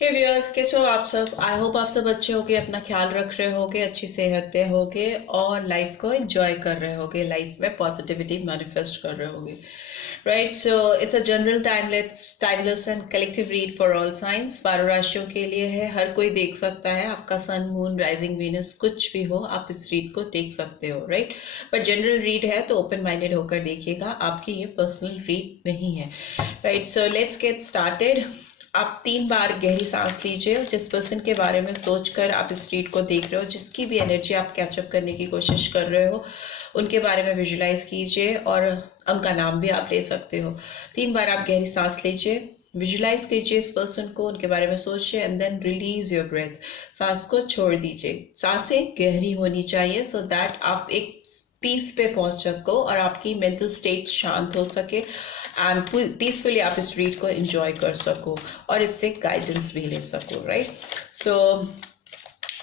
हे viewers, कैसे हो आप सब। आई होप आप सब अच्छे होगे, अपना ख्याल रख रहे होगे, अच्छी सेहत पे होगे और लाइफ को एंजॉय कर रहे होगे, लाइफ में पॉजिटिविटी मैनिफेस्ट कर रहे होगे। Right, so it's a general timeless and collective read for all science. 12 राशियों के लिए है, हर कोई देख सकता है। आपका सन, मून, राइजिंग, वीनस कुछ भी हो, आप इस रीड को देख सकते हो। राइट, बट जनरल रीड है तो ओपन माइंडेड होकर देखिएगा, आपकी ये पर्सनल रीड नहीं है। Right, so let's get started. आप 3 बार गहरी सांस लीजिए। जिस पर्सन के बारे में सोचकर आप इस रीड को देख रहे हो, जिसकी भी एनर्जी आप कैचअप करने की कोशिश कर रहे हो, उनके बारे में विजुलाइज कीजिए और उनका नाम भी आप ले सकते हो। 3 बार आप गहरी सांस लीजिए, विजुलाइज कीजिए इस पर्सन को, उनके बारे में सोचिए and then release your breath. सांस को छोड़ दीजिए। सांसें गहरी होनी चाहिए सो दैट आप एक पीस पे पहुंच सको और आपकी मेंटल स्टेट शांत हो सके एंड पीसफुली आप इस रीड को एंजॉय कर सको और इससे गाइडेंस भी ले सको। राइट, सो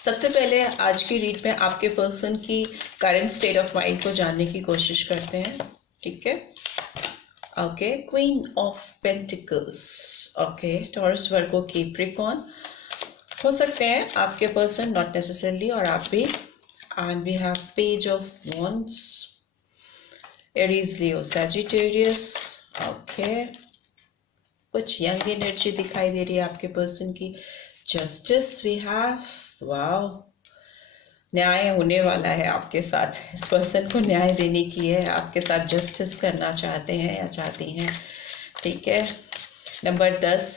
सबसे पहले आज की रीड में आपके पर्सन की करंट स्टेट ऑफ माइंड को जानने की कोशिश करते हैं। ठीक है, okay, queen of pentacles. Okay, taurus, Virgo, Capricorn हो सकते हैं आपके पर्सन, नॉट नेसेसरली, और आप भी। And we have page of wands, Aries, Leo, Sagittarius. Okay, कुछ यंग एनर्जी दिखाई दे रही है आपके पर्सन की। जस्टिस वी हैव, वाओ, न्याय होने वाला है आपके साथ। इस पर्सन को न्याय देने की है, आपके साथ जस्टिस करना चाहते हैं या चाहती हैं। ठीक है, नंबर 10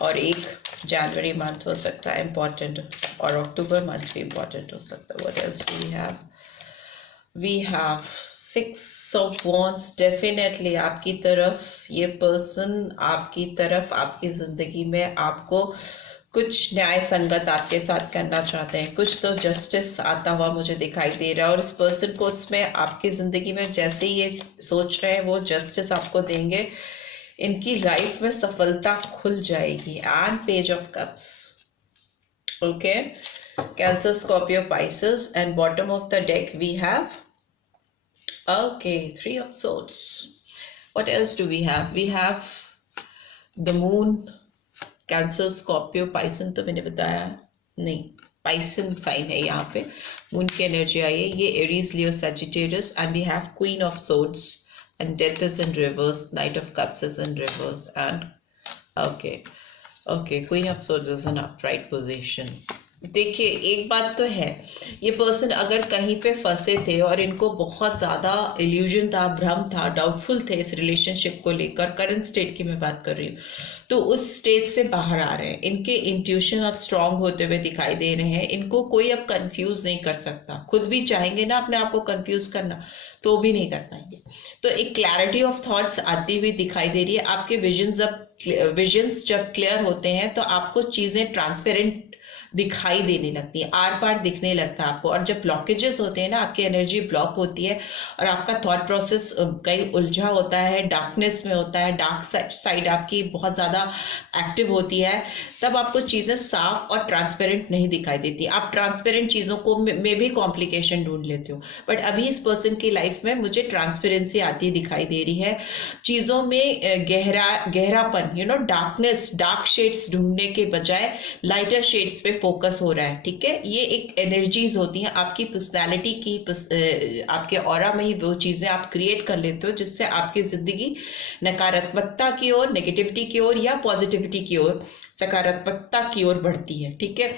और 1 जनवरी मंथ हो सकता है इम्पॉर्टेंट, और अक्टूबर मंथ भी इम्पॉर्टेंट हो सकता है। What else do we have 6 of wands. Definitely आपकी तरफ ये पर्सन, आपकी तरफ, आपकी जिंदगी में आपको कुछ न्याय संगत आपके साथ करना चाहते हैं। कुछ तो जस्टिस आता हुआ मुझे दिखाई दे रहा है और इस पर्सन को उसमें आपकी जिंदगी में जैसे ही ये सोच रहे हैं वो जस्टिस आपको देंगे, इनकी लाइफ में सफलता खुल जाएगी। And page of cups. Okay, Cancer, Scorpio, Pisces, and bottom of the deck we have, okay, 3 of swords. What else do we have? We have the moon, Cancer, Scorpio, Pisces तो मैंने बताया नहीं, पाइसन sign है यहाँ पे। Moon की energy आई है, ये Aries, Leo, Sagittarius. And we have queen of swords and death is in reverse, knight of cups is in reverse and okay, queen of swords is in upright position. देखिए, एक बात तो है, ये पर्सन अगर कहीं पे फंसे थे और इनको बहुत ज्यादा इल्यूजन था, भ्रम था, डाउटफुल थे इस रिलेशनशिप को लेकर, करंट स्टेट की मैं बात कर रही हूँ, तो उस स्टेज से बाहर आ रहे हैं। इनके इंट्यूशन अब स्ट्रांग होते हुए दिखाई दे रहे हैं। इनको कोई अब कंफ्यूज नहीं कर सकता। खुद भी चाहेंगे ना अपने आप को कंफ्यूज करना तो भी नहीं कर पाएंगे। तो एक क्लैरिटी ऑफ थॉट्स आती हुई दिखाई दे रही है। आपके विजन्स जब क्लियर होते हैं तो आपको चीजें ट्रांसपेरेंट दिखाई देने लगती है, आर पार दिखने लगता है आपको। और जब ब्लॉकेजेस होते हैं ना, आपकी एनर्जी ब्लॉक होती है और आपका थॉट प्रोसेस कहीं उलझा होता है, डार्कनेस में होता है, डार्क साइड आपकी बहुत ज्यादा एक्टिव होती है, तब आपको चीजें साफ और ट्रांसपेरेंट नहीं दिखाई देती। आप ट्रांसपेरेंट चीजों को में भी कॉम्प्लिकेशन ढूंढ लेते हो, बट अभी इस पर्सन की लाइफ में मुझे ट्रांसपेरेंसी आती दिखाई दे रही है। चीजों में गहरापन, डार्कनेस, डार्क शेड्स ढूंढने के बजाय लाइटर शेड्स पे फोकस हो रहा है। ठीक है, ये एक एनर्जीज होती हैं आपकी पर्सनालिटी की, आपके ऑरा में ही वो चीजें आप क्रिएट कर लेते हो जिससे आपकी जिंदगी नकारात्मकता की ओर, नेगेटिविटी की ओर या पॉजिटिविटी की ओर, सकारात्मकता की ओर बढ़ती है। ठीक है,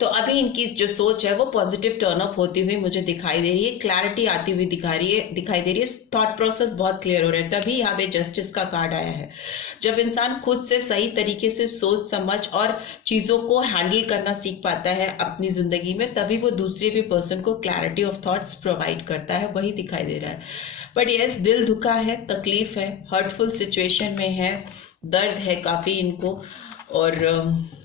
तो अभी इनकी जो सोच है वो पॉजिटिव टर्न अप होती हुई मुझे दिखाई दे रही है, क्लैरिटी आती हुई दिखाई दे रही है, थॉट प्रोसेस बहुत क्लियर हो रहा है। तभी यहाँ पे जस्टिस का कार्ड आया है। जब इंसान खुद से सही तरीके से सोच समझ और चीजों को हैंडल करना सीख पाता है अपनी जिंदगी में, तभी वो दूसरे भी पर्सन को क्लैरिटी ऑफ थॉट्स प्रोवाइड करता है। वही दिखाई दे रहा है। बट यस, दिल दुखा है, तकलीफ है, हर्टफुल सिचुएशन में है, दर्द है काफी इनको, और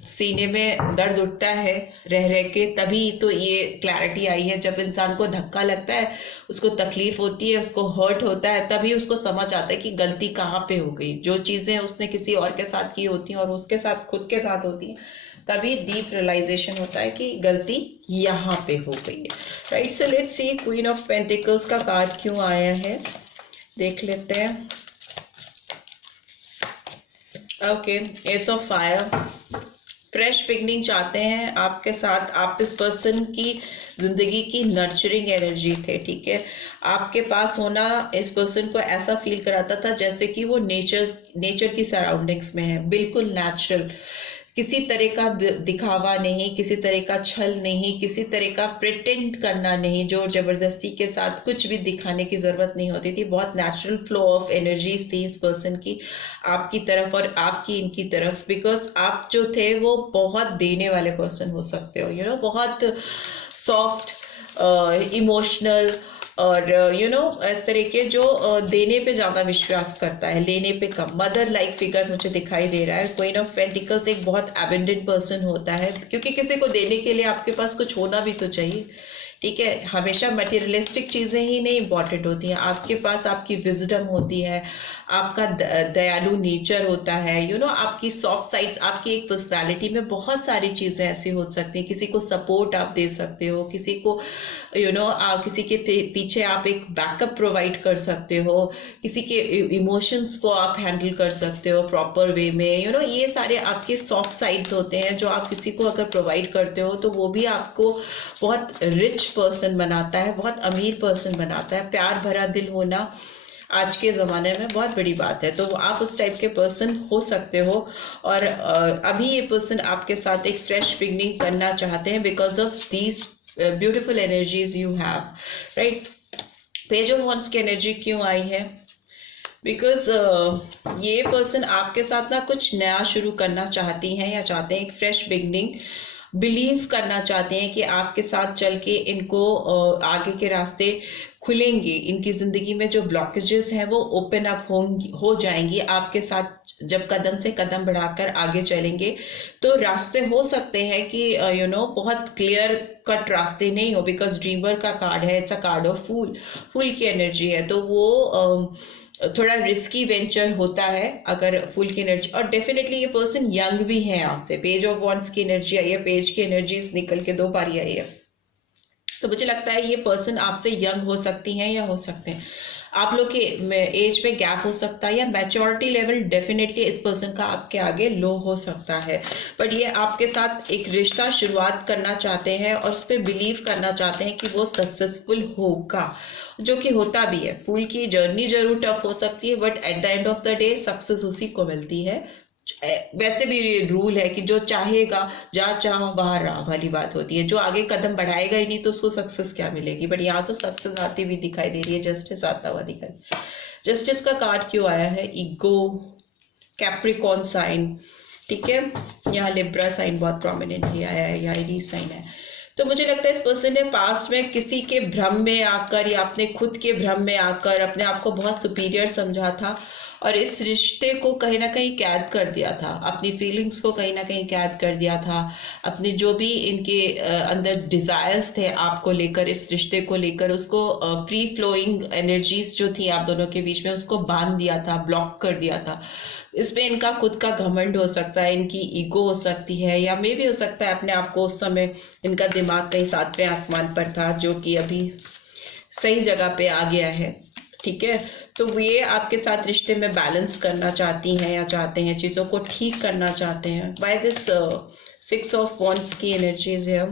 सीने में दर्द उठता है रह रह के। तभी तो ये क्लैरिटी आई है। जब इंसान को धक्का लगता है, उसको तकलीफ होती है, उसको हर्ट होता है, तभी उसको समझ आता है कि गलती कहाँ पे हो गई। जो चीजें उसने किसी और के साथ की होती हैं और उसके साथ, खुद के साथ होती हैं, तभी डीप रियलाइजेशन होता है कि गलती यहाँ पे हो गई है। Right, so let's see queen of pentacles का कार्ड क्यों आया है, देख लेते हैं। Okay, S of fire, fresh beginning चाहते हैं आपके साथ। आप इस पर्सन की जिंदगी की नर्चरिंग एनर्जी थे, ठीक है। आपके पास होना इस पर्सन को ऐसा फील कराता था जैसे कि वो नेचर की सराउंडिंग्स में है, बिल्कुल नेचुरल। किसी तरह का दिखावा नहीं, किसी तरह का छल नहीं, किसी तरह का प्रिटेंड करना नहीं, जोर जबरदस्ती के साथ कुछ भी दिखाने की जरूरत नहीं होती थी। बहुत नेचुरल फ्लो ऑफ एनर्जीज थी इस पर्सन की आपकी तरफ और आपकी इनकी तरफ। बिकॉज आप जो थे वो बहुत देने वाले पर्सन हो सकते हो, बहुत सॉफ्ट, इमोशनल, और इस तरह के जो देने पे ज्यादा विश्वास करता है, लेने पे कम। मदर लाइक फिगर मुझे दिखाई दे रहा है। क्वीन ऑफ पेंटिकल्स एक बहुत एबंडेंट पर्सन होता है, क्योंकि किसी को देने के लिए आपके पास कुछ होना भी तो चाहिए, ठीक है। हमेशा मटेरियलिस्टिक चीजें ही नहीं इंपॉर्टेंट होती हैं, आपके पास आपकी विजडम होती है, आपका दयालु नेचर होता है, आपकी सॉफ्ट साइड्स, आपकी एक पर्सनालिटी में बहुत सारी चीजें ऐसी हो सकती हैं। किसी को सपोर्ट आप दे सकते हो, किसी को किसी के पीछे आप एक बैकअप प्रोवाइड कर सकते हो, किसी के इमोशंस को आप हैंडल कर सकते हो प्रॉपर वे में। ये सारे आपके सॉफ्ट साइड्स होते हैं जो आप किसी को अगर प्रोवाइड करते हो तो वो भी आपको बहुत रिच पर्सन बनाता है, बहुत अमीर पर्सन बनाता है। प्यार भरा दिल होना आज के ज़माने में बहुत बड़ी बात है, तो आप उस टाइप के पर्सन हो सकते हो। और अभी ये पर्सन आपके साथ एक फ्रेश बिगनिंग करना चाहते हैं because of these beautiful energies you have, right. Page of wands की एनर्जी क्यों आई है? बिकॉज ये पर्सन आपके साथ ना कुछ नया शुरू करना चाहती हैं या चाहते हैं, एक फ्रेश बिगनिंग बिलीव करना चाहते हैं कि आपके साथ चल के इनको आगे के रास्ते खुलेंगे, इनकी जिंदगी में जो ब्लॉकेजेस हैं वो ओपन अप हो जाएंगी। आपके साथ जब कदम से कदम बढ़ाकर आगे चलेंगे तो रास्ते हो सकते हैं कि बहुत क्लियर कट रास्ते नहीं हो, बिकॉज ड्रीमर का कार्ड है, इट्स अ कार्ड ऑफ फूल की एनर्जी है, तो वो थोड़ा रिस्की वेंचर होता है अगर फुल की एनर्जी। और डेफिनेटली ये पर्सन यंग भी है आपसे। पेज ऑफ वॉन्ड्स की एनर्जी आई है, पेज की एनर्जीज निकल के 2 बारी आई है, तो मुझे लगता है ये पर्सन आपसे यंग हो सकती हैं या हो सकते हैं। आप लोग के एज में गैप हो सकता है या मैच्योरिटी लेवल डेफिनेटली इस पर्सन का आपके आगे लो हो सकता है, बट ये आपके साथ एक रिश्ता शुरुआत करना चाहते हैं और उस पर बिलीव करना चाहते हैं कि वो सक्सेसफुल होगा, जो कि होता भी है। फूल की जर्नी जरूर टफ हो सकती है but at the end of the day success उसी को मिलती है। वैसे भी रूल है कि जो चाहेगा जहाँ चाह वहां राह वाली बात होती है, जो आगे कदम बढ़ाएगा ही नहीं तो उसको सक्सेस क्या मिलेगी। बट यहाँ तो सक्सेस आती हुई दिखाई दे रही है, जस्टिस आता हुआ दिखाई। जस्टिस का कार्ड क्यों आया है? ईगो, कैप्रिकॉर्न साइन, ठीक है। यहाँ लिब्रा साइन बहुत प्रोमिनेंटली आया है, या एरीज साइन है। तो मुझे लगता है इस पर्सन ने पास्ट में किसी के भ्रम में आकर या अपने खुद के भ्रम में आकर अपने आप को बहुत सुपीरियर समझा था और इस रिश्ते को कहीं ना कहीं कैद कर दिया था, अपनी फीलिंग्स को कहीं ना कहीं कैद कर दिया था, अपने जो भी इनके अंदर डिजायर्स थे आपको लेकर, इस रिश्ते को लेकर, उसको फ्री फ्लोइंग एनर्जीज जो थी आप दोनों के बीच में उसको बांध दिया था, ब्लॉक कर दिया था। इसमें इनका खुद का घमंड हो सकता है, इनकी ईगो हो सकती है, या मे भी हो सकता है अपने आप को उस समय इनका दिमाग कहीं 7वें आसमान पर था, जो कि अभी सही जगह पे आ गया है, ठीक है। तो ये आपके साथ रिश्ते में बैलेंस करना चाहती हैं या चाहते हैं, चीज़ों को ठीक करना चाहते हैं। बाय दिस 6 ऑफ वॉन्ड्स की एनर्जीज है,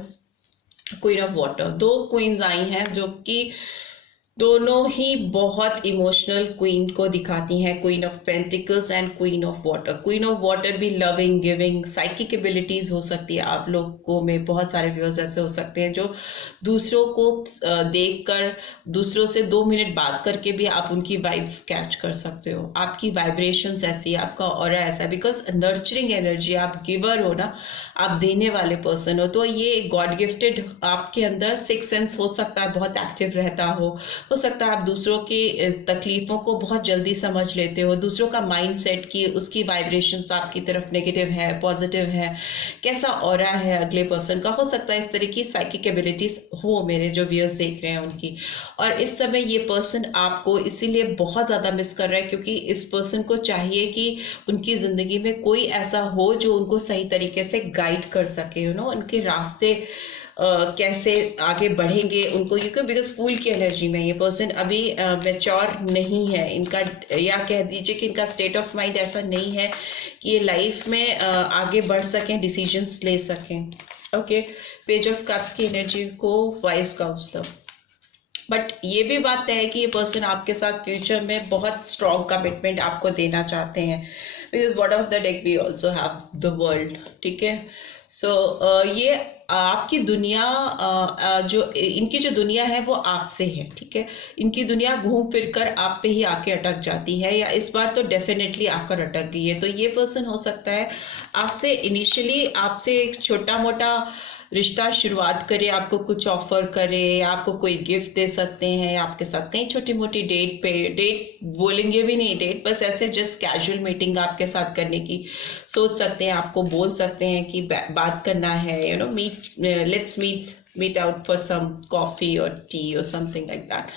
क्वीन ऑफ वाटर। 2 क्वींस आई हैं जो कि दोनों ही बहुत इमोशनल क्वीन को दिखाती हैं, queen of pentacles and queen of water. Queen of water भी लविंग, गिविंग, साइकिक एबिलिटीज हो सकती है आप लोगों में। बहुत सारे व्यूअर्स ऐसे हो सकते हैं जो दूसरों को देखकर, दूसरों से 2 मिनट बात करके भी आप उनकी वाइब्स कैच कर सकते हो। आपकी वाइब्रेशंस ऐसी है, आपका ऑरा ऐसा है, बिकॉज नर्चरिंग एनर्जी, आप गिवर हो ना, आप देने वाले पर्सन हो, तो ये गॉड गिफ्टेड आपके अंदर 6 सेंस हो सकता है बहुत एक्टिव रहता हो सकता है आप दूसरों की तकलीफों को बहुत जल्दी समझ लेते हो, दूसरों का माइंडसेट की उसकी वाइब्रेशंस आपकी तरफ नेगेटिव है, पॉजिटिव है, कैसा ऑरा है अगले पर्सन का, हो सकता है इस तरह की साइकिक एबिलिटीज हो मेरे जो व्यूअर्स देख रहे हैं उनकी। और इस समय ये पर्सन आपको इसीलिए बहुत ज्यादा मिस कर रहा है क्योंकि इस पर्सन को चाहिए कि उनकी जिंदगी में कोई ऐसा हो जो उनको सही तरीके से गाइड कर सके, उनके रास्ते कैसे आगे बढ़ेंगे उनको, क्योंकि बिकॉज फूल की एनर्जी में ये पर्सन अभी मैच्योर नहीं है इनका, या कह दीजिए कि इनका स्टेट ऑफ माइंड ऐसा नहीं है कि ये लाइफ में आगे बढ़ सकें, डिसीजंस ले सकें। ओके, पेज ऑफ कप्स की एनर्जी को वाइज काउंसलर, बट ये भी बात तय है कि ये पर्सन आपके साथ फ्यूचर में बहुत स्ट्रॉन्ग कमिटमेंट आपको देना चाहते हैं, because bottom of the deck we also have the world. ठीक है, सो ये आपकी दुनिया जो इनकी जो दुनिया है वो आपसे है। ठीक है, इनकी दुनिया घूम फिर कर आप पे ही आके अटक जाती है, या इस बार तो डेफिनेटली आकर अटक गई है। तो ये पर्सन हो सकता है आपसे इनिशियली आपसे एक छोटा मोटा रिश्ता शुरुआत करे, आपको कुछ ऑफर करे, या आपको कोई गिफ्ट दे सकते हैं, आपके साथ कहीं छोटी मोटी डेट पे, डेट बोलेंगे भी नहीं डेट, बस ऐसे जस्ट कैजुअल मीटिंग आपके साथ करने की सोच सकते हैं, आपको बोल सकते हैं कि बात करना है, you know meet, let's meet out for some coffee और टी और समथिंग लाइक दैट।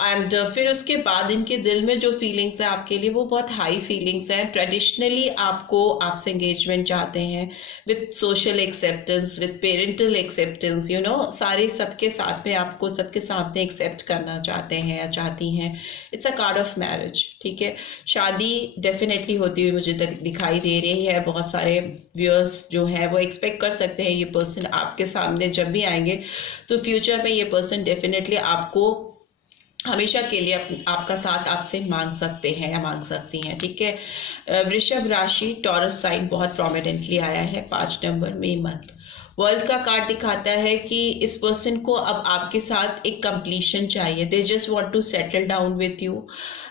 एंड फिर उसके बाद इनके दिल में जो फीलिंग्स है आपके लिए वो बहुत हाई फीलिंग्स हैं। ट्रेडिशनली आपको आपसे एंगेजमेंट चाहते हैं with social acceptance, with parental acceptance, you know सारे सबके साथ में आपको सबके सामने एक्सेप्ट करना चाहते हैं या चाहती हैं। It's a card of marriage. ठीक है, शादी डेफिनेटली होती हुई मुझे दिखाई दे रही है। बहुत सारे व्यूअर्स जो है वो एक्सपेक्ट कर सकते हैं ये पर्सन आपके सामने जब भी आएंगे तो फ्यूचर में ये पर्सन डेफिनेटली आपको हमेशा के लिए आपका साथ आपसे मांग सकते हैं या मांग सकती हैं। ठीक है, वृषभ राशि, टॉरस साइन बहुत प्रोमिनेंटली आया है 5 नंबर मई मंथ। वर्ल्ड का कार्ड दिखाता है कि इस पर्सन को अब आपके साथ एक कंप्लीशन चाहिए, they just want to settle down with you,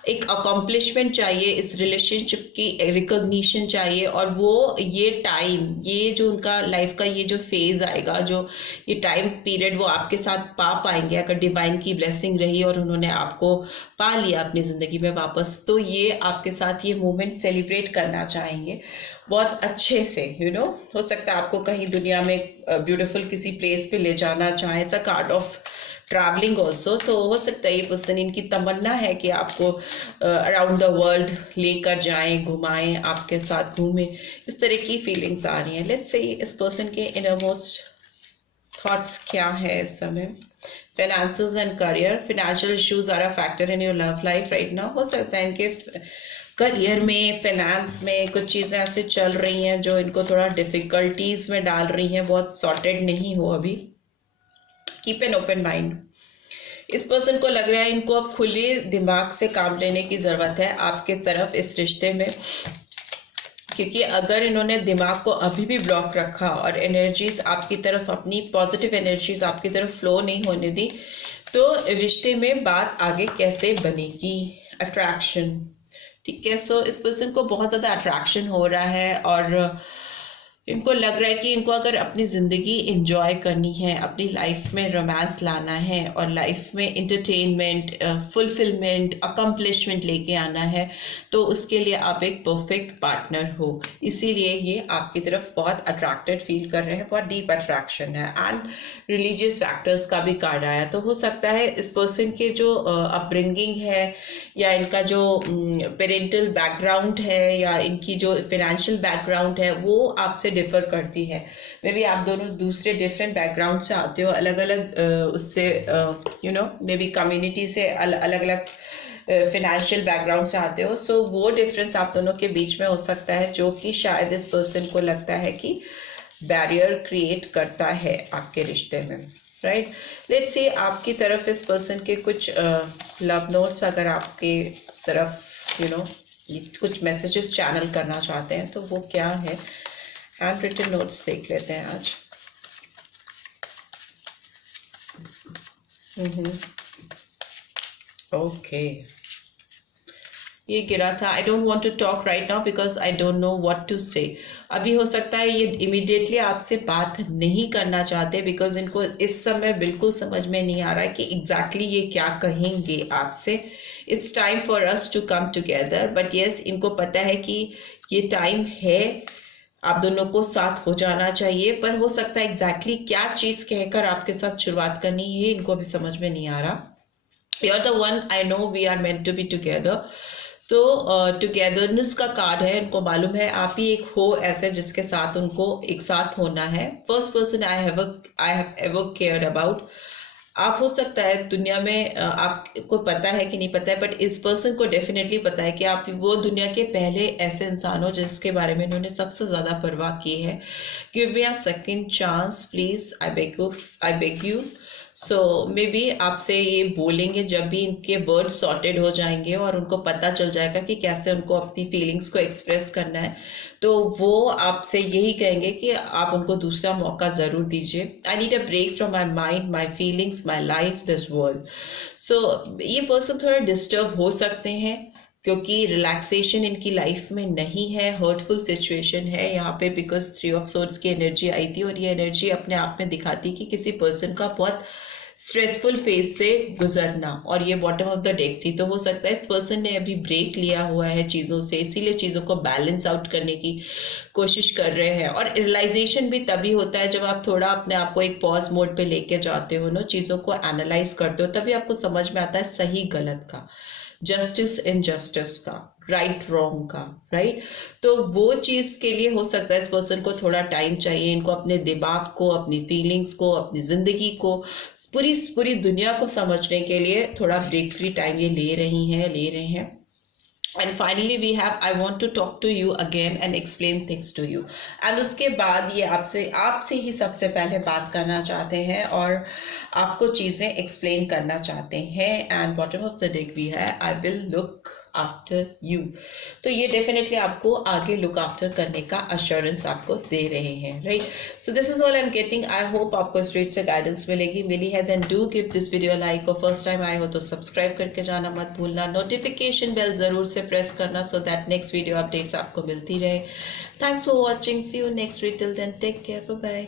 एक अकॉम्प्लिशमेंट चाहिए, इस रिलेशनशिप की रिकॉग्निशन चाहिए। और वो ये टाइम, ये जो उनका लाइफ का ये जो फेज आएगा, जो ये टाइम पीरियड वो आपके साथ पा पाएंगे अगर डिवाइन की ब्लेसिंग रही और उन्होंने आपको पा लिया अपनी ज़िंदगी में वापस, तो ये आपके साथ ये मोमेंट सेलिब्रेट करना चाहेंगे बहुत अच्छे से। यू नो, हो सकता है आपको कहीं दुनिया में ब्यूटीफुल किसी प्लेस पे ले जाना चाहें। It's a card of travelling also, तो हो सकता है ये पर्सन, इनकी तमन्ना है कि आपको अराउंड द वर्ल्ड लेकर जाएं, घुमाएं, आपके साथ घूमें, इस तरह की फीलिंग्स आ रही हैं। लेट्स से इस पर्सन के इनरमोस्ट थॉट्स क्या है इस समय। Finances and career, financial issues are a factor in your love life right now. हो सकता है इनके करियर में, फाइनेंस में कुछ चीज़ें ऐसे चल रही हैं जो इनको थोड़ा डिफिकल्टीज में डाल रही हैं, बहुत सॉर्टेड नहीं हो अभी। Keep an open mind. इस पर्सन को लग रहा है इनको अब खुले दिमाग से काम लेने की जरूरत है आपके तरफ इस रिश्ते में, क्योंकि अगर इन्होंने दिमाग को अभी भी ब्लॉक रखा और एनर्जीज आपकी तरफ, अपनी पॉजिटिव एनर्जीज आपकी तरफ फ्लो नहीं होने दी, तो रिश्ते में बात आगे कैसे बनेगी। अट्रैक्शन, ठीक है, सो इस पर्सन को बहुत ज़्यादा अट्रैक्शन हो रहा है और इनको लग रहा है कि इनको अगर अपनी ज़िंदगी एंजॉय करनी है, अपनी लाइफ में रोमांस लाना है और लाइफ में इंटरटेनमेंट, फुलफिलमेंट, अकम्पलिशमेंट लेके आना है, तो उसके लिए आप एक परफेक्ट पार्टनर हो। इसीलिए ये आपकी तरफ बहुत अट्रैक्टेड फील कर रहे हैं, बहुत डीप अट्रैक्शन है। एंड रिलीजियस फैक्टर्स का भी कार्ड आया, तो हो सकता है इस पर्सन के जो अपब्रिंगिंग है या इनका जो पेरेंटल बैकग्राउंड है या इनकी जो फाइनेंशियल बैकग्राउंड है वो आपसे डिफर करती है। मे बी आप दोनों दूसरे डिफरेंट बैकग्राउंड से आते हो, अलग अलग उससे you know may be community से अलग अलग फाइनेंशियल बैकग्राउंड से आते हो। सो वो डिफरेंस आप दोनों के बीच में हो सकता है जो कि शायद इस पर्सन को लगता है कि बैरियर क्रिएट करता है आपके रिश्ते में। राइट, लेट्स सी आपकी तरफ इस पर्सन के कुछ लव नोट्स अगर आपके तरफ यू नो कुछ मैसेजेस चैनल करना चाहते हैं तो वो क्या है। हैंड रिटन नोट्स देख लेते हैं आज। ओके, ये गिरा था। I don't want to talk right now because I don't know what to say. अभी हो सकता है ये इमीडिएटली आपसे बात नहीं करना चाहते बिकॉज इनको इस समय बिल्कुल समझ में नहीं आ रहा है कि एग्जैक्टली ये क्या कहेंगे आपसे। It's time for us to come together, but yes इनको पता है कि ये टाइम है, आप दोनों को साथ हो जाना चाहिए, पर हो सकता है एग्जैक्टली क्या चीज़ कहकर आपके साथ शुरुआत करनी है इनको भी समझ में नहीं आ रहा। You're the one, I know we are meant to be together. तो टुगेदरनेस का कार्ड है, उनको मालूम है आप ही एक हो ऐसे जिसके साथ उनको एक साथ होना है। First person I have ever cared about. आप हो सकता है दुनिया में आपको पता है कि नहीं पता है, बट इस पर्सन को डेफिनेटली पता है कि आप वो दुनिया के पहले ऐसे इंसान हो जिसके बारे में इन्होंने सबसे ज़्यादा परवाह की है। Give me a second chance please, I beg you. So may be आपसे ये बोलेंगे जब भी इनके वर्ड्स सॉर्टेड हो जाएंगे और उनको पता चल जाएगा कि कैसे उनको अपनी फीलिंग्स को एक्सप्रेस करना है, तो वो आपसे यही कहेंगे कि आप उनको दूसरा मौका ज़रूर दीजिए। I need a break from my mind, my feelings, my life, this world. So ये पर्सन थोड़ा डिस्टर्ब हो सकते हैं क्योंकि रिलैक्सेशन इनकी लाइफ में नहीं है, हर्टफुल सिचुएशन है यहाँ पे, बिकॉज 3 ऑफ सोर्ड्स की एनर्जी आई थी और ये एनर्जी अपने आप में दिखाती कि किसी पर्सन का बहुत स्ट्रेसफुल फेज से गुजरना, और ये बॉटम ऑफ द डेक थी। तो हो सकता है इस पर्सन ने अभी ब्रेक लिया हुआ है चीज़ों से, इसीलिए चीज़ों को बैलेंस आउट करने की कोशिश कर रहे हैं। और रियलाइजेशन भी तभी होता है जब आप थोड़ा अपने आप को एक पॉज मोड पे लेके जाते हो ना, चीज़ों को एनालाइज करते हो, तभी आपको समझ में आता है सही गलत का, जस्टिस इनजस्टिस का, राइट रॉन्ग का, राइट। तो वो चीज के लिए हो सकता है इस पर्सन को थोड़ा टाइम चाहिए, इनको अपने दिमाग को, अपनी फीलिंग्स को, अपनी जिंदगी को, पूरी पूरी दुनिया को समझने के लिए थोड़ा ब्रेक फ्री टाइम ये ले रहे हैं। And finally we have I want to talk to you again and explain things to you. And उसके बाद ये आपसे ही सबसे पहले बात करना चाहते हैं और आपको चीज़ें एक्सप्लेन करना चाहते हैं। And bottom of the deck we have I will look after you. तो ये डेफिनेटली आपको आगे लुक आफ्टर करने का अश्योरेंस आपको दे रहे हैं, right. So this is all I am getting. I hope आपको स्ट्रेट से गाइडेंस मिली है। Then do give this video like, और फर्स्ट टाइम आए हो तो सब्सक्राइब करके जाना मत भूलना, नोटिफिकेशन बेल जरूर से प्रेस करना so that next video updates आपको मिलती रहे। Thanks for watching, see you next video, till then take care, bye bye.